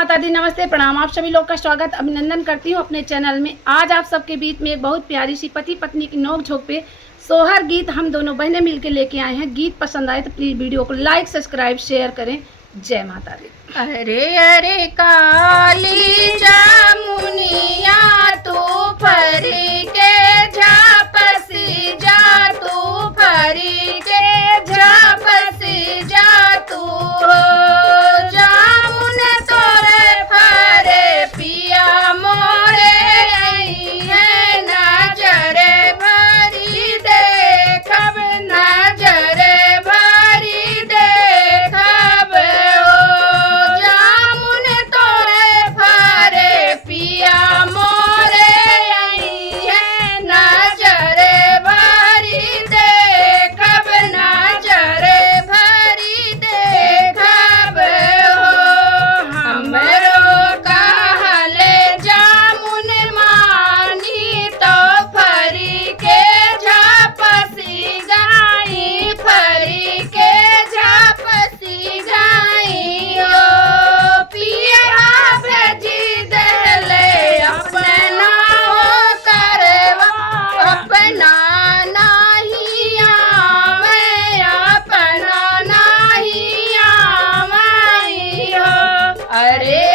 माता दी, नमस्ते, प्रणाम। आप सभी लोग का स्वागत अभिनंदन करती हूँ अपने चैनल में। आज आप सबके बीच में एक बहुत प्यारी सी पति पत्नी की नोक झोंक पे सोहर गीत हम दोनों बहनें मिलकर लेके आए हैं। गीत पसंद आए तो प्लीज़ वीडियो को लाइक सब्सक्राइब शेयर करें। जय माता दी। अरे अरे काली जामुनिया तू फरी के झापसी जा, तू फरी के झापसी जा, तू जामुन तोरे फरे पिया मोरे आई है, नजरे भरी देखब, नजरे भरी देखब ओ जामुन तोरे फरे पिया मोरे आई है, नजरे भरी देखब, नजरे भरी देखब हो। हमरो कहले जामुन मानी तो फरी के झापसी गाई, फरी के झापसी गाई ओ पिया भेजी देले अपना हो करवा, अपना नहीं आवे, अपना नहीं आवे हो। अरे